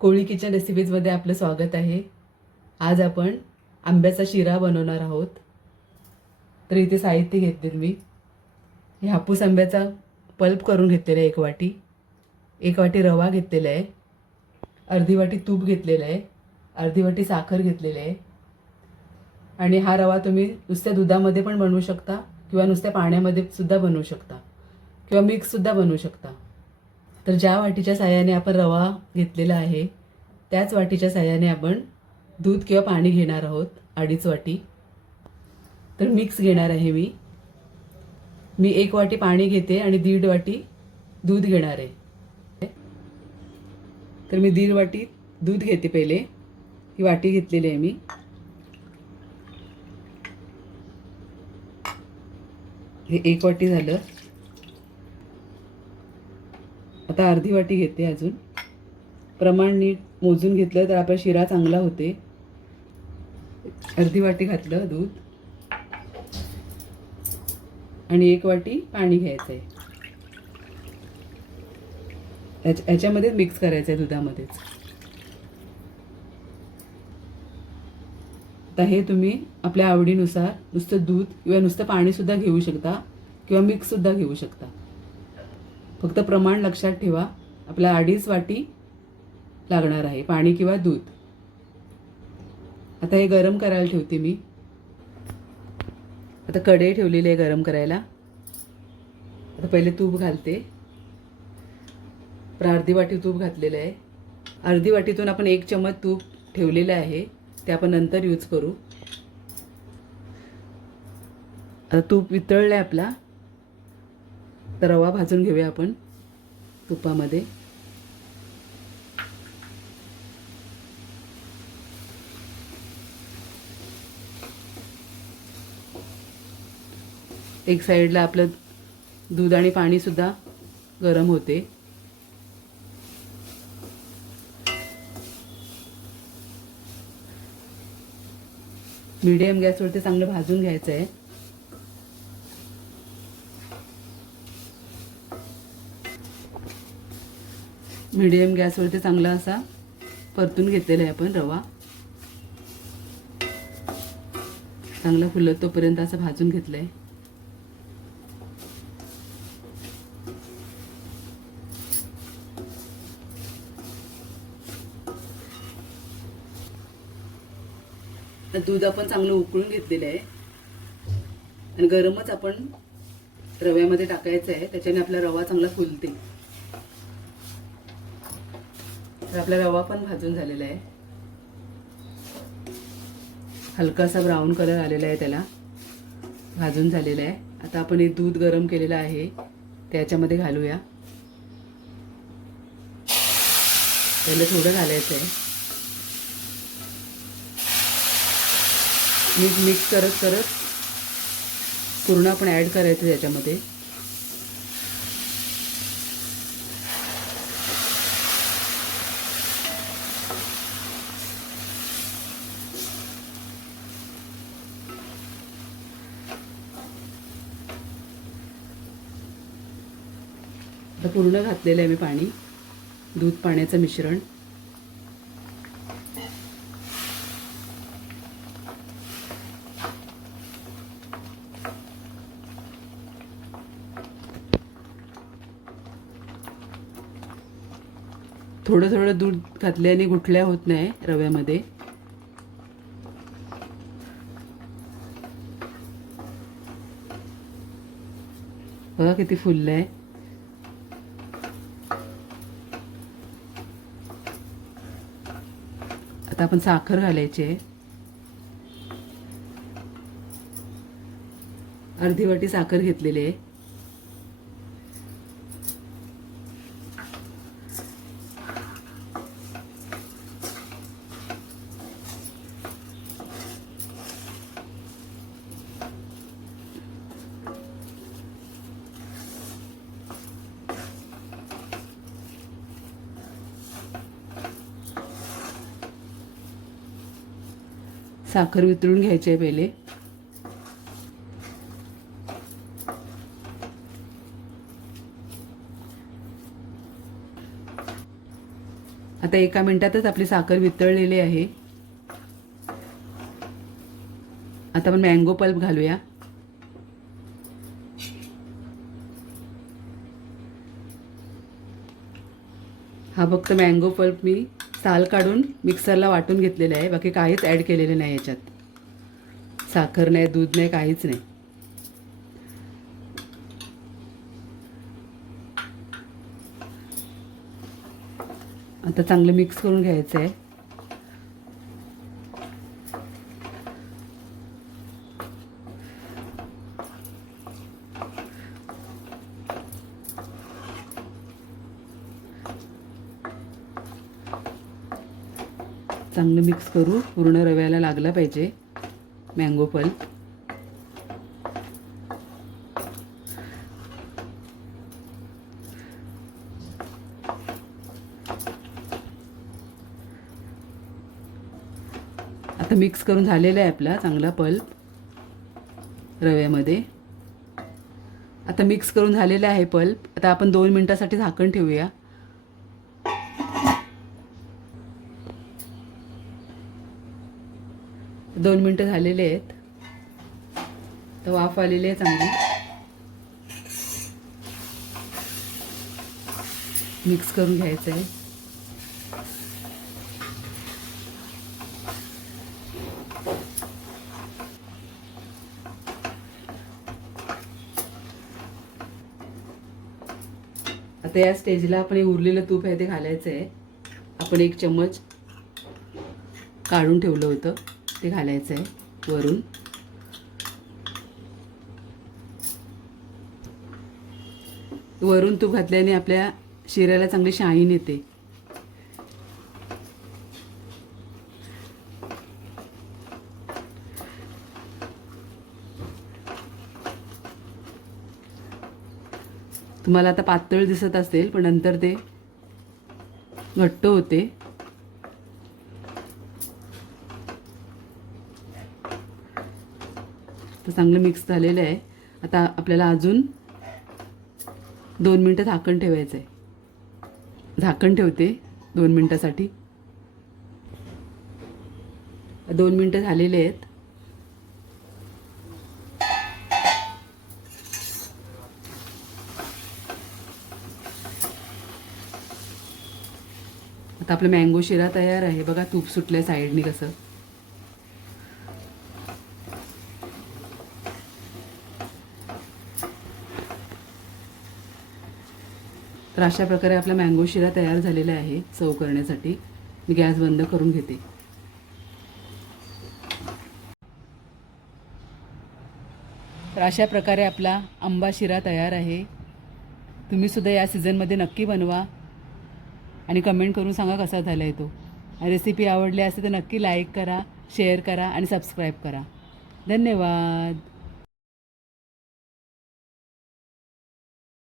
कोळी kitchen रेसिपीजमध्ये आपलं स्वागत आहे. आज आपण आंब्याचा शिरा बनवणार आहोत. तर इथे साहित्य घेतले मी. हे हापूस आंब्याचा पल्प करून घेतलेला आहे एक वाटी. एक वाटी रवा घेतलेला आहे. अर्धी वाटी तूप घेतलेलं आहे. अर्धी वाटी साखर घेतलेली आहे. आणि हा रवा तुम्ही नुसत्या दुधामध्ये पण बनवू शकता किंवा नुसत्या पाण्यामध्ये सुद्धा बनवू शकता किंवा मिक्ससुद्धा बनवू शकता. तर ज्या वाटीच्या साह्याने आपण रवा घेतलेला आहे त्याच वाटीच्या साह्याने आपण दूध किंवा पाणी घेणार आहोत अडीच वाटी. तर मिक्स घेणार आहे मी. मी एक वाटी पाणी घेते आणि दीड वाटी दूध घेणार आहे. तर मी दीड वाटी दूध घेते पहिले. ही वाटी घेतलेली आहे मी. हे एक वाटी झालं. आता अर्धी वाटी घेते अजून. प्रमाण नीट मोजून घेतलं तर आपला शिरा चांगला होते. अर्धी वाटी घातलं दूध. आणि एक वाटी पाणी घ्यायचं आहे याच्या- याच्यामध्ये मिक्स करायचं आहे दुधामध्येच. आता हे तुम्ही आपल्या आवडीनुसार नुसतं दूध किंवा नुसतं पाणीसुद्धा घेऊ शकता किंवा मिक्ससुद्धा घेऊ शकता. फक्त प्रमाण लक्षात ठेवा. आपला अडीच वाटी लागणार आहे पाणी किंवा दूध. आता हे गरम करायला ठेवते मी. आता कढई ठेवलेली आहे गरम करायला. आता पहिले तूप घालते. तर अर्धी वाटी तूप घातलेलं आहे. अर्धी वाटीतून आपण एक चमच तूप ठेवलेलं आहे. ते आपण नंतर यूज करू. आता तूप वितळलं आहे आपला. तर रवा भाजून घेऊया आपण तुपामध्ये. एक साईडला आपलं दूध आणि पाणीसुद्धा गरम होते. मीडियम गॅसवरती चांगलं भाजून घ्यायचं आहे मीडियम गॅसवरती चांगला असा परतून घेतलेला आहे आपण रवा. चांगला फुलत तोपर्यंत असं भाजून घेतलं आहे दूध आपण चांगलं उकळून घेतलेलं आहे. आणि गरमच आपण रव्यामध्ये टाकायचं आहे. त्याच्याने आपला रवा चांगला फुलते तर आपला रवा पण भाजून झालेला आहे. हलकासा ब्राऊन कलर आलेला आहे त्याला. भाजून झालेला आहे. आता आपण हे दूध गरम केलेलं आहे. त्याच्यामध्ये घालूया. त्याला थोडं घालायचं आहे. मीठ मिक्स करत करत पूर्ण आपण ॲड करायचं त्याच्यामध्ये. आता पूर्ण घातलेलं आहे मी पाणी. दूध पाण्याचं मिश्रण. थोडं थोडं दूध घातल्याने गुठल्या होत नाही रव्यामध्ये. बघा किती फुललं आहे आता आपण साखर घालायची आहे. अर्धी वाटी साखर घेतलेली आहे. साखर वितळून घ्यायची आहे पहिले. आता एका मिनिटातच आपली साखर वितळलेली आहे. आता आपण मँगो पल्प घालूया. हा फक्त मँगो पल्प मी साल काढून मिक्सरला वाटून घेतलेलं आहे. बाकी काहीच ॲड केलेलं नाही याच्यात. साखर नाही दूध नाही काहीच नाही. आता चांगलं मिक्स करून घ्यायचं आहे चांगलं मिक्स करू. पूर्ण रव्याला लागला पाहिजे. मँगो पल्प आता मिक्स करून झालेला आहे आपला चांगला पल्प रव्यामध्ये. आता मिक्स करून झालेला आहे पल्प आता आपण दोन मिनटासाठी झाकण ठेवूया. दोन मिनटं झालेले आहेत. तर वाफ आलेली आहे चांगली. मिक्स करून घ्यायचं आहे. आता या स्टेजला आपण हे उरलेलं तूप आहे ते घालायचं आहे. आपण एक चम्मच काढून ठेवलं होतं. ते घालायचं आहे वरून. वरून तूप घातल्याने आपल्या शिऱ्याला चांगली शाईन येते. तुम्हाला आता पातळ दिसत असेल पण नंतर ते घट्ट होते. तर चांगलं मिक्स झालेलं आहे. आता आपल्याला अजून दोन मिनटं झाकण ठेवायचं आहे झाकण ठेवते दोन मिनटासाठी. दोन मिनटं झालेले आहेत. आता आपलं मँगो शिरा तयार आहे. बघा तूप सुटलं आहे साईडनी कसं. तर अशा प्रकारे आपला मँगो शिरा तयार झालेला आहे चव करण्यासाठी. मी गॅस बंद करून घेते. तर अशा प्रकारे आपला आंबा शिरा तयार आहे. तुम्ही सुद्धा या सीझनमध्ये नक्की बनवा. आणि कमेंट करून सांगा कसा झाला आहे तो रेसिपी आवडली असेल तर नक्की लाईक करा शेअर करा आणि सबस्क्राईब करा. धन्यवाद.